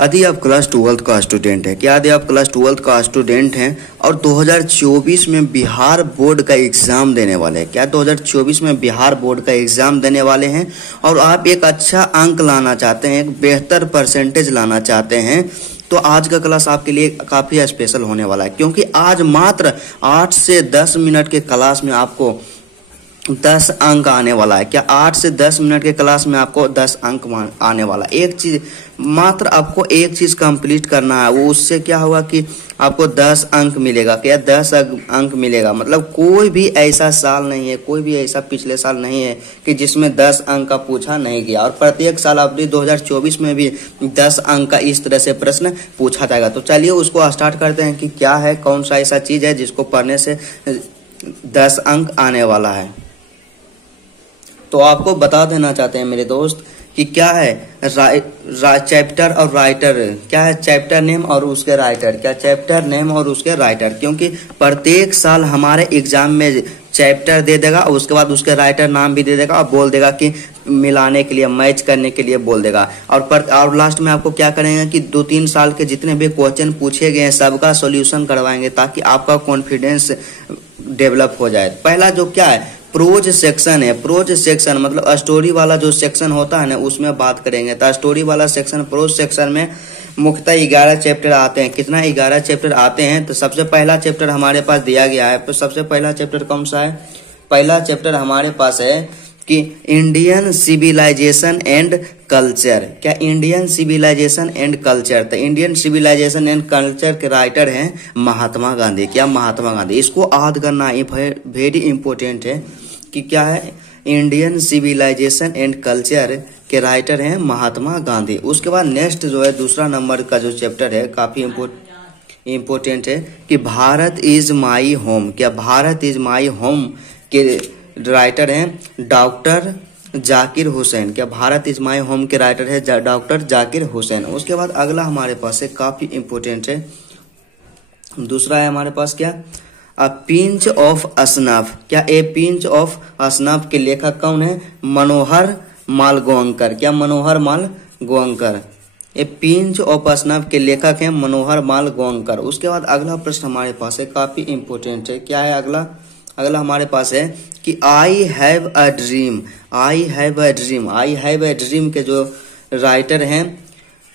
यदि आप class 12th का स्टूडेंट हैं, क्या यदि आप क्लास 12th का स्टूडेंट हैं और 2024 में बिहार बोर्ड का एग्जाम देने वाले हैं, क्या 2024 में बिहार बोर्ड का एग्जाम देने वाले हैं और आप एक अच्छा अंक लाना चाहते हैं, एक बेहतर परसेंटेज लाना चाहते हैं, तो आज का क्लास आपके लिए काफ़ी स्पेशल होने वाला है। क्योंकि आज मात्र 8 से 10 मिनट के क्लास में आपको 10 अंक आने वाला है। क्या 8 से 10 मिनट के क्लास में आपको 10 अंक आने वाला है। एक चीज मात्र आपको एक चीज कंप्लीट करना है, वो उससे क्या होगा कि आपको 10 अंक मिलेगा। क्या 10 अंक मिलेगा, मतलब कोई भी ऐसा साल नहीं है, कोई भी ऐसा पिछले साल नहीं है कि जिसमें 10 अंक का पूछा नहीं गया। और प्रत्येक साल अभी 2024 में भी 10 अंक का इस तरह से प्रश्न पूछा जाएगा। तो चलिए उसको स्टार्ट करते हैं कि क्या है, कौन सा ऐसा चीज है जिसको पढ़ने से 10 अंक आने वाला है। तो आपको बता देना चाहते हैं मेरे दोस्त कि क्या है चैप्टर और राइटर, क्या है चैप्टर नेम और उसके राइटर, क्या चैप्टर नेम और उसके राइटर। क्योंकि प्रत्येक साल हमारे एग्जाम में चैप्टर दे देगा और उसके बाद उसके राइटर नाम भी दे देगा और बोल देगा कि मिलाने के लिए, मैच करने के लिए बोल देगा। और लास्ट में आपको क्या करेंगे कि 2-3 साल के जितने भी क्वेश्चन पूछे गए हैं सबका सॉल्यूशन करवाएंगे, ताकि आपका कॉन्फिडेंस डेवलप हो जाए। पहला जो क्या है प्रोज सेक्शन है। प्रोज सेक्शन मतलब स्टोरी वाला जो सेक्शन होता है ना, उसमें बात करेंगे। तो स्टोरी वाला सेक्शन, प्रोज सेक्शन में मुख्यतः 11 चैप्टर आते हैं। कितना 11 चैप्टर आते हैं। तो सबसे पहला चैप्टर हमारे पास दिया गया है। तो सबसे पहला चैप्टर कौन सा है। पहला चैप्टर हमारे पास है कि इंडियन सिविलाइजेशन एंड कल्चर। क्या इंडियन सिविलाइजेशन एंड कल्चर। तो इंडियन सिविलाइजेशन एंड कल्चर के राइटर हैं महात्मा गांधी। क्या महात्मा गांधी। इसको याद करना वेरी इंपॉर्टेंट है कि क्या है इंडियन सिविलाइजेशन एंड कल्चर के राइटर हैं महात्मा गांधी। उसके बाद नेक्स्ट जो है दूसरा नंबर का जो चैप्टर है काफी इम्पोर्टेंट है कि भारत इज माई होम। क्या भारत इज माई होम के राइटर हैं डॉक्टर जाकिर हुसैन। क्या भारत इज माई होम के राइटर है डॉक्टर जाकिर हुसैन। उसके बाद अगला हमारे पास है काफी इंपोर्टेंट है, दूसरा है हमारे पास क्या अ पिंच ऑफ असनाफ। क्या ए पिंच ऑफ असनाफ के लेखक कौन है मनोहर माल गोवंकर। क्या मनोहर माल गोवंकर। ए पिंच ऑफ असनाफ के लेखक हैं मनोहर माल गोवंकर। उसके बाद अगला प्रश्न हमारे पास है काफी इंपोर्टेंट है। क्या है अगला हमारे पास है कि I have a dream. I have a dream. I have a dream के जो राइटर हैं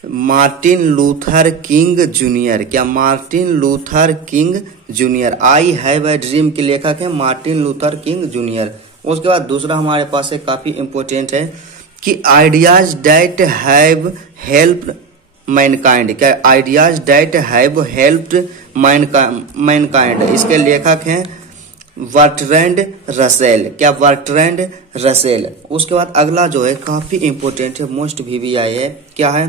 मार्टिन लूथर किंग जूनियर। क्या Martin Luther king junior. I have a dream के लेखक हैं मार्टिन लूथर किंग जूनियर। उसके बाद दूसरा हमारे पास है काफी इंपोर्टेंट है कि ideas that have helped mankind. क्या ideas that have helped mankind. इसके लेखक हैं बर्ट्रैंड रसेल। क्या बर्ट्रैंड रसेल। उसके बाद अगला जो है काफी इंपोर्टेंट है, मोस्ट VVI है। क्या है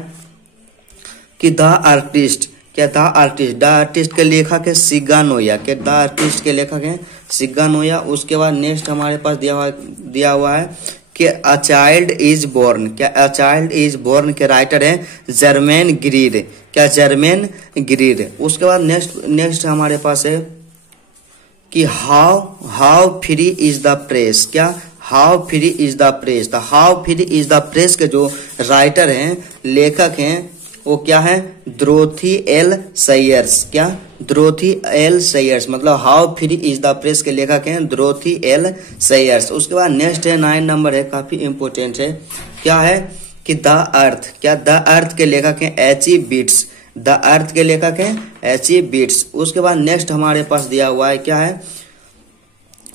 कि द आर्टिस्ट। क्या द आर्टिस्ट के लेखक है सिग्गा नोया। क्या द आर्टिस्ट के लेखक हैं सिग्गा नोया। उसके बाद नेक्स्ट हमारे पास दिया हुआ है कि अ चाइल्ड इज बोर्न। क्या अ चाइल्ड इज बोर्न के राइटर हैं जर्मेन ग्रीड। क्या जर्मेन ग्रीड। उसके बाद नेक्स्ट हमारे पास है कि how free is the press. क्या how free is the press. तो how free is the press के जो राइटर हैं लेखक हैं वो क्या है ड्रोथी एल सैयर्स। क्या ड्रोथी एल सैयर्स मतलब how free is the press के लेखक हैं ड्रोथी एल सैयर्स। उसके बाद नेक्स्ट है 9 नंबर है काफी इंपोर्टेंट है। क्या है कि द अर्थ। क्या द अर्थ के लेखक हैं H.E. बीट्स। द अर्थ के लेखक हैं H.E. बीट्स। उसके बाद नेक्स्ट हमारे पास दिया हुआ है क्या है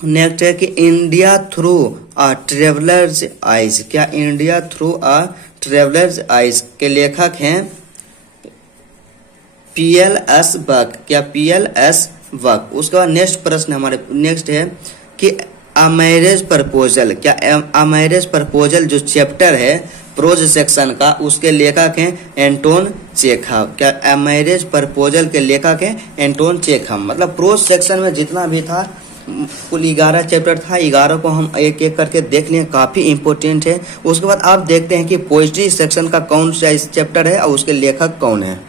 नेक्स्ट है कि India through a traveller's eyes. क्या India through a traveller's eyes के लेखक हैं P.L.S. बक। क्या P.L.S. बक। उसके बाद नेक्स्ट प्रश्न हमारे नेक्स्ट है कि अ मैरिज प्रपोजल। क्या अ मैरिज प्रपोजल जो चैप्टर है प्रोज सेक्शन का उसके लेखक हैं एंटोन चेखव। क्या अ मैरिज प्रपोजल के लेखक हैं एंटोन चेखव। मतलब प्रोज सेक्शन में जितना भी था कुल 11 चैप्टर था, 11 को हम एक एक करके देख लें, काफी इंपोर्टेंट है। उसके बाद आप देखते हैं कि पोइट्री सेक्शन का कौन सा चैप्टर है और उसके लेखक कौन है।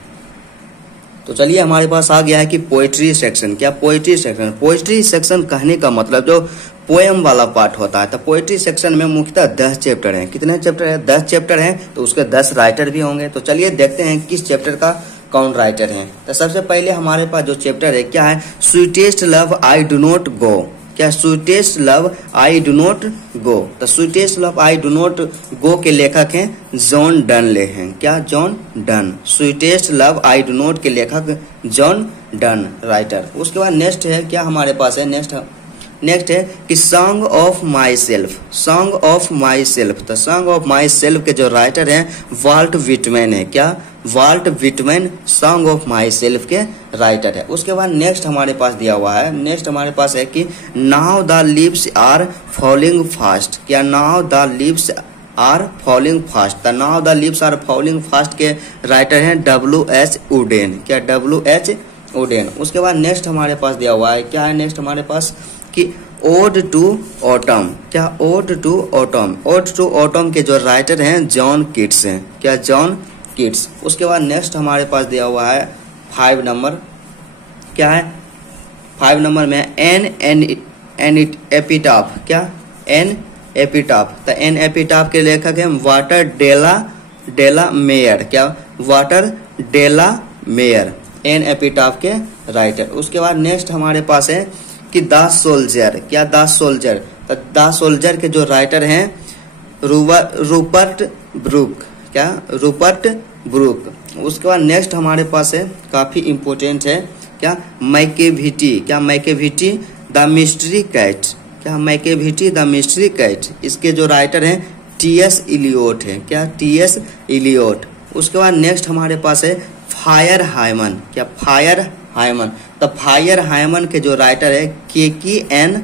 तो चलिए हमारे पास आ गया है कि पोइट्री सेक्शन। क्या पोइट्री सेक्शन। पोइट्री सेक्शन कहने का मतलब जो पोएम वाला पार्ट होता है। तो पोएट्री सेक्शन में मुख्यतः 10 चैप्टर हैं। कितने चैप्टर हैं? 10 चैप्टर हैं। तो उसके 10 राइटर भी होंगे। तो चलिए देखते हैं किस चैप्टर का कौन राइटर है। तो सबसे पहले हमारे पास जो चैप्टर है क्या है? Sweetest love I do not go. क्या? Sweetest love I do not go. तो sweetest love I do not go के लेखक हैं जॉन डनले हैं। क्या? John Donne. Sweetest love I do not के लेखक जॉन डन राइटर। उसके बाद नेक्स्ट है क्या हमारे पास है? नेक्स्ट है कि song of myself. Song of myself. तो सॉन्ग ऑफ माई सेल्फ के जो राइटर हैं वाल्ट विटमैन है। क्या? Walt Whitman song of myself के राइटर है। उसके बाद नेक्स्ट हमारे पास दिया हुआ है, नेक्स्ट हमारे पास है कि now the leaves are falling fast. क्या? Now the leaves are falling fast. The now the leaves are falling fast के राइटर हैं W.H. वुडेन। क्या? W.H. वुडेन। उसके बाद नेक्स्ट हमारे पास दिया हुआ है क्या है? नेक्स्ट हमारे पास कि ओड टू ऑटम। क्या? Ode to autumn. Ode to autumn के जो राइटर हैं जॉन कीट्स हैं। क्या? John Keats. उसके बाद नेक्स्ट हमारे पास दिया हुआ है 5 नंबर। क्या है? 5 नंबर में एन एपिटाफ। क्या? An epitaph. तो एन एपिटाफ के लेखक हैं वाटर डेला मेयर। क्या? Walter de la Mare an epitaph के राइटर। उसके बाद नेक्स्ट हमारे पास है कि द सोल्जर। क्या? The soldier. तो द सोल्जर के जो राइटर हैं रूपर्ट ब्रूक। क्या? Rupert Brooke. उसके बाद नेक्स्ट हमारे पास है काफी इंपोर्टेंट है क्या? मैकेविटी। क्या? Macavity the mystery cat. क्या? Macavity the mystery cat. इसके जो राइटर हैं T.S. इलियोट है। क्या? T.S. इलियोट। उसके बाद नेक्स्ट हमारे पास है फायर हाइमन। क्या? Fire hymn. तो फायर हाइमन के जो राइटर है KK.N.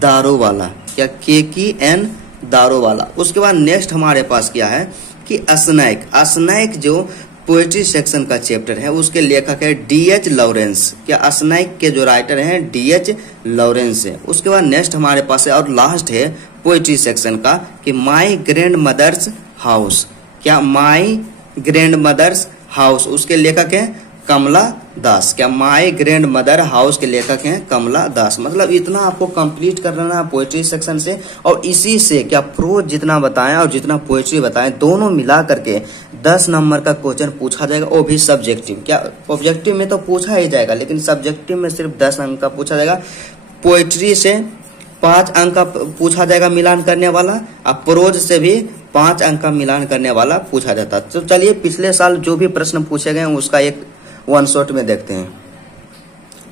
दारोवाला। क्या? KK.N. दारोवाला। उसके बाद नेक्स्ट हमारे पास क्या है कि अस्नैक जो पोएट्री सेक्शन का चैप्टर है उसके लेखक है D.H. लॉरेंस। क्या? अस्नैक के जो राइटर हैं D.H. लॉरेंस है। उसके बाद नेक्स्ट हमारे पास है और लास्ट है पोएट्री सेक्शन का कि माई ग्रैंड मदर्स हाउस। क्या? My grandmother's house. उसके लेखक हैं कमला दास। क्या? माई ग्रैंड मदर हाउस के लेखक हैं कमला दास। मतलब इतना आपको कंप्लीट कर लेना है पोएट्री सेक्शन से। और इसी से क्या प्रोज जितना बताएं और जितना पोएट्री बताएं दोनों मिला करके 10 नंबर का क्वेश्चन पूछा जाएगा, वो भी सब्जेक्टिव। क्या? ऑब्जेक्टिव में तो पूछा ही जाएगा लेकिन सब्जेक्टिव में सिर्फ 10 अंक का पूछा जाएगा। पोएट्री से 5 अंक का पूछा जाएगा मिलान करने वाला, और प्रोज से भी 5 अंक का मिलान करने वाला पूछा जाता। तो चलिए पिछले साल जो भी प्रश्न पूछे गए उसका एक वन शॉट में देखते हैं।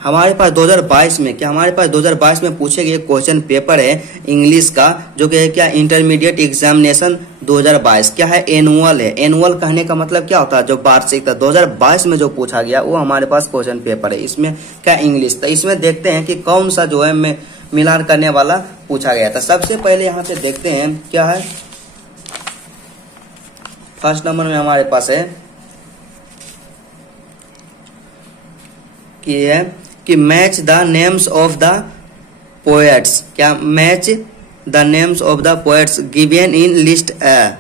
हमारे पास 2022 में क्या? हमारे पास 2022 में पूछे गए क्वेश्चन पेपर है इंग्लिश का, जो कि है क्या? Intermediate examination 2022। क्या है? एनुअल है। एनुअल कहने का मतलब क्या होता है? जो वार्षिक था। 2022 में जो पूछा गया वो हमारे पास क्वेश्चन पेपर है। इसमें क्या? इंग्लिश। तो इसमें देखते हैं कि कौन सा जो है मिलान करने वाला पूछा गया था। सबसे पहले यहाँ पे देखते हैं क्या है। फर्स्ट नंबर में हमारे पास है कि match the names of the poets. क्या? Match the names of the poets given in list A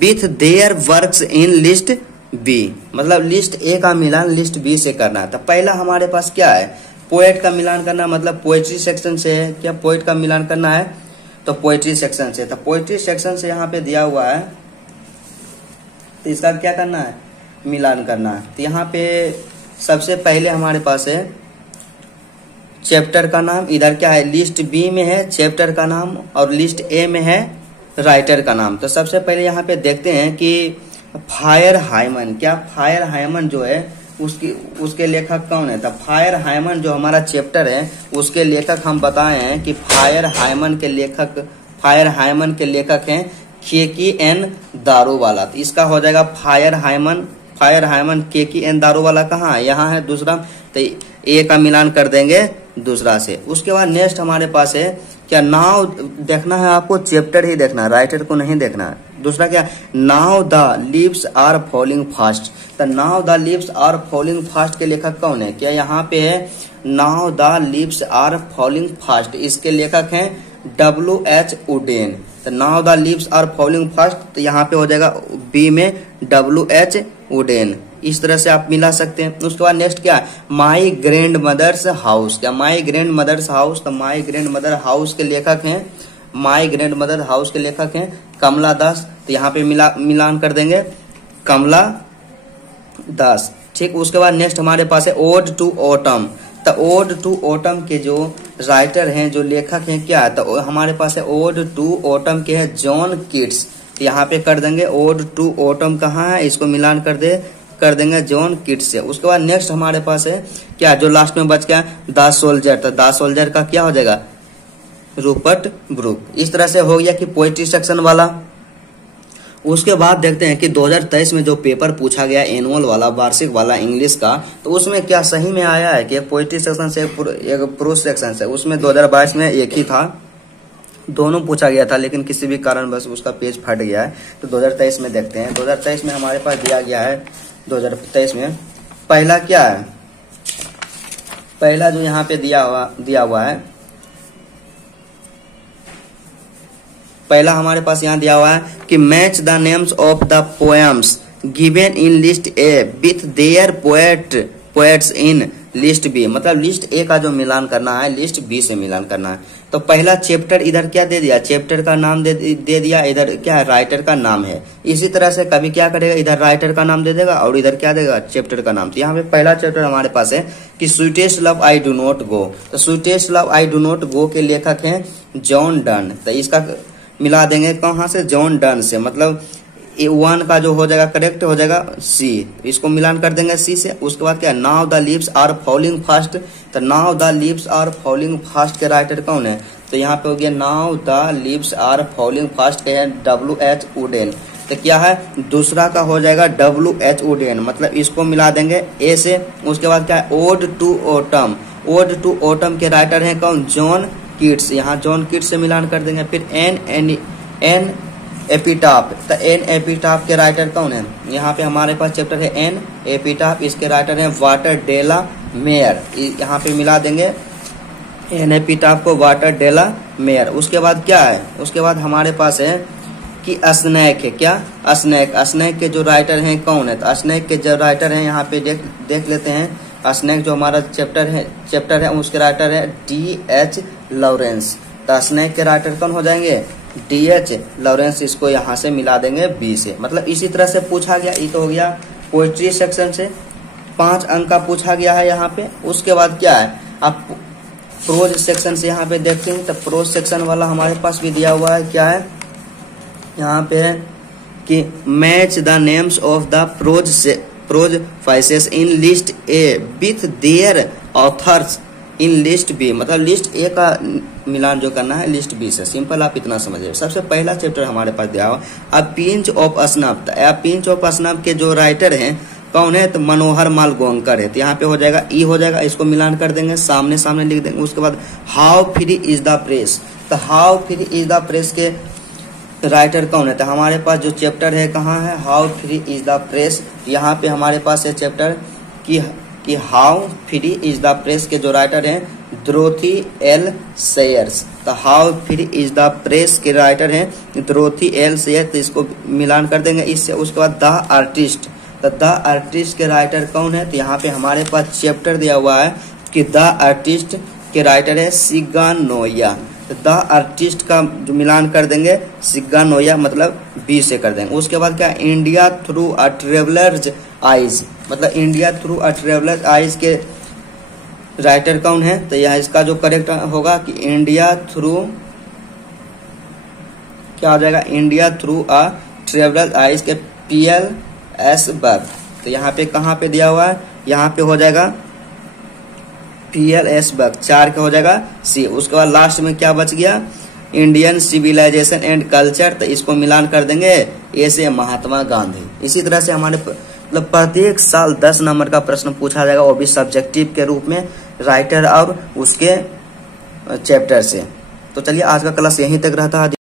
with their works in list B. मतलब लिस्ट ए का मिलान लिस्ट बी से करना है। तो पहला हमारे पास क्या है? पोएट का मिलान करना, मतलब पोएट्री सेक्शन से है। क्या? पोएट का मिलान करना है तो पोएट्री सेक्शन से। तो पोएट्री सेक्शन से यहाँ पे दिया हुआ है तो इसका क्या करना है? मिलान करना है। तो यहाँ पे सबसे पहले हमारे पास है चैप्टर का नाम। इधर क्या है? लिस्ट बी में है चैप्टर का नाम और लिस्ट ए में है राइटर का नाम। तो सबसे पहले यहाँ पे देखते हैं कि फायर हाइमन। क्या? फायर हाइमन जो है उसके लेखक कौन है? तो फायर हाइमन जो हमारा चैप्टर है उसके लेखक हम बताए हैं कि फायर हाइमन के लेखक हैं KK.N. दारोवाला। तो इसका हो जाएगा फायर हाइमन KK.N. दारोवाला कहाँ है? यहाँ है दूसरा। तो ए का मिलान कर देंगे दूसरा से। उसके बाद नेक्स्ट हमारे पास है क्या? नाउ देखना है आपको, चैप्टर ही देखना है, राइटर को नहीं देखना है। दूसरा क्या? Now the leaves are falling fast. तो now the leaves are falling fast के लेखक कौन है? क्या यहाँ पे है now the leaves are falling fast. इसके लेखक हैं W.H. वुडेन। तो now the leaves are falling fast, तो यहाँ पे हो जाएगा बी में W.H. वुडेन। इस तरह से आप मिला सकते हैं। उसके बाद नेक्स्ट क्या है, माई ग्रैंड मदर्स हाउस। क्या माई ग्रैंड मदर्स हाउस, तो माई ग्रैंड मदर हाउस के लेखक हैं, माई ग्रैंड मदर हाउस के लेखक हैं कमला दास। तो यहाँ पे मिलान कर देंगे कमला दास। ठीक, उसके बाद नेक्स्ट हमारे पास है ओड टू ऑटम। तो ओड टू ऑटम के जो राइटर हैं, जो लेखक हैं, क्या है, तो हमारे पास है ओड टू ऑटम के है जॉन कीट्स। तो यहाँ पे कर देंगे ओड टू ऑटम कहाँ है, इसको मिलान कर देंगे जॉन कीट्स से। उसके बाद नेक्स्ट हमारे पास है क्या, जो लास्ट में बच गया द सोल्जर। तो द सोल्जर का क्या हो जाएगा, रूपर्ट ब्रूक। इस तरह से हो गया कि पोएट्री सेक्शन वाला। उसके बाद देखते हैं कि 2023 में जो पेपर पूछा गया एनुअल वाला, वार्षिक वाला इंग्लिश का, तो उसमें क्या सही में आया है कि एक पोएट्री सेक्शन से एक प्रोज सेक्शन से। उसमें 2022 में एक ही था, दोनों पूछा गया था, लेकिन किसी भी कारण बस उसका पेज फट गया है। तो 2023 में देखते हैं। 2023 में हमारे पास दिया गया है, 2023 में पहला क्या है, पहला जो यहाँ पे दिया हुआ है, पहला हमारे पास यहाँ दिया हुआ है कि match the names of the poems given in list A with their poets in list B. मतलब लिस्ट ए का जो मिलान करना है लिस्ट बी से मिलान करना है। तो पहला चैप्टर इधर क्या दे दिया, चैप्टर का नाम दे दिया, इधर क्या है, राइटर का नाम है। इसी तरह से कभी क्या करेगा, इधर राइटर का नाम दे देगा और इधर क्या देगा, चैप्टर का नाम। तो यहाँ पे पहला चैप्टर हमारे पास है कि sweetest love I do not go. तो sweetest love I do not go के लेखक हैं जॉन डन। तो इसका मिला देंगे कहाँ से, जॉन डन से। मतलब वन का जो हो जाएगा करेक्ट हो जाएगा सी, इसको मिलान कर देंगे सी से। उसके बाद क्या, now the leaves are falling fast. तो now the leaves are falling fast के राइटर कौन है, तो यहाँ पे हो गया now the leaves are falling fast के है W.H. वुडेन। तो क्या है, दूसरा का हो जाएगा W.H. वुडेन, मतलब इसको मिला देंगे ए से। उसके बाद क्या है, ode to autumn. Ode to autumn के राइटर हैं कौन, जॉन कीट्स। यहाँ जॉन कीट्स से मिलान कर देंगे। फिर एन एपिटाफ। तो एन एपिटाफ के राइटर कौन है, यहाँ पे हमारे पास चैप्टर है एन एपिटाफ, इसके राइटर हैं वाटर डेला मेयर। यहाँ पे मिला देंगे एन एपिटाफ को वाटर डेला मेयर। उसके बाद क्या है, उसके बाद हमारे पास है कि स्नैक है। क्या, स्नैक के जो राइटर हैं कौन है, तो स्नैक के जो राइटर हैं यहाँ पे देख लेते हैं। स्नैक जो हमारा चैप्टर है उसके राइटर है D.H. लॉरेंस। तो स्नैक के राइटर कौन हो जाएंगे, D.H. लॉरेंस। इसको यहाँ से मिला देंगे बी से। मतलब इसी तरह से पूछा गया। ये तो हो गया पोएट्री सेक्शन से 5 अंक का पूछा गया है यहाँ पे। उसके बाद क्या है, आप प्रोज सेक्शन से यहाँ पे देखते हैं। तो प्रोज सेक्शन वाला हमारे पास भी दिया हुआ है, क्या है यहाँ पे है कि match the names of the prose pieces in list A with their authors in list B. मतलब लिस्ट ए का मिलान जो करना है लिस्ट बी से। सिंपल, आप इतना समझिए। सबसे पहला चैप्टर हमारे पास दिया हुआ a pinch of snuff. A pinch of snuff के जो राइटर हैं कौन है, तो मनोहर माल गोंकर है। तो यहाँ पे हो जाएगा ई हो जाएगा, इसको मिलान कर देंगे, सामने लिख देंगे। उसके बाद how free is the press. तो how free is the press के राइटर कौन है, तो हमारे पास जो चैप्टर है कहाँ है, how free is the press. यहाँ पे हमारे पास है चैप्टर कि how free is the press के जो राइटर हैं ड्रोथी एल सेयर्स। तो how free is the press के राइटर हैं ड्रोथी एल सेयर्स। तो इसको मिलान कर देंगे इससे। उसके बाद द आर्टिस्ट। तो द आर्टिस्ट के राइटर कौन है, तो यहाँ पे हमारे पास चैप्टर दिया हुआ है कि द आर्टिस्ट के राइटर है सिग्गानोया। तो द आर्टिस्ट का जो मिलान कर देंगे सिग्गानोया, मतलब बी से कर देंगे। उसके बाद क्या, India through a traveller's eyes. मतलब India through a traveller's eyes के राइटर कौन है, तो यह इसका जो करेक्ट होगा कि इंडिया थ्रू क्या हो जाएगा, India through a traveller's eyes के PLS बर्ग। तो यहाँ पे कहाँ पे दिया हुआ है, यहाँ पे हो जाएगा PLS बर्ग, 4 का हो जाएगा सी। उसके बाद लास्ट में क्या बच गया, इंडियन सिविलाइजेशन एंड कल्चर। तो इसको मिलान कर देंगे ए से महात्मा गांधी। इसी तरह से हमारे मतलब प्रत्येक साल 10 नंबर का प्रश्न पूछा जाएगा, वो भी सब्जेक्टिव के रूप में, राइटर और उसके चैप्टर से। तो चलिए आज का क्लास यहीं तक रहता है।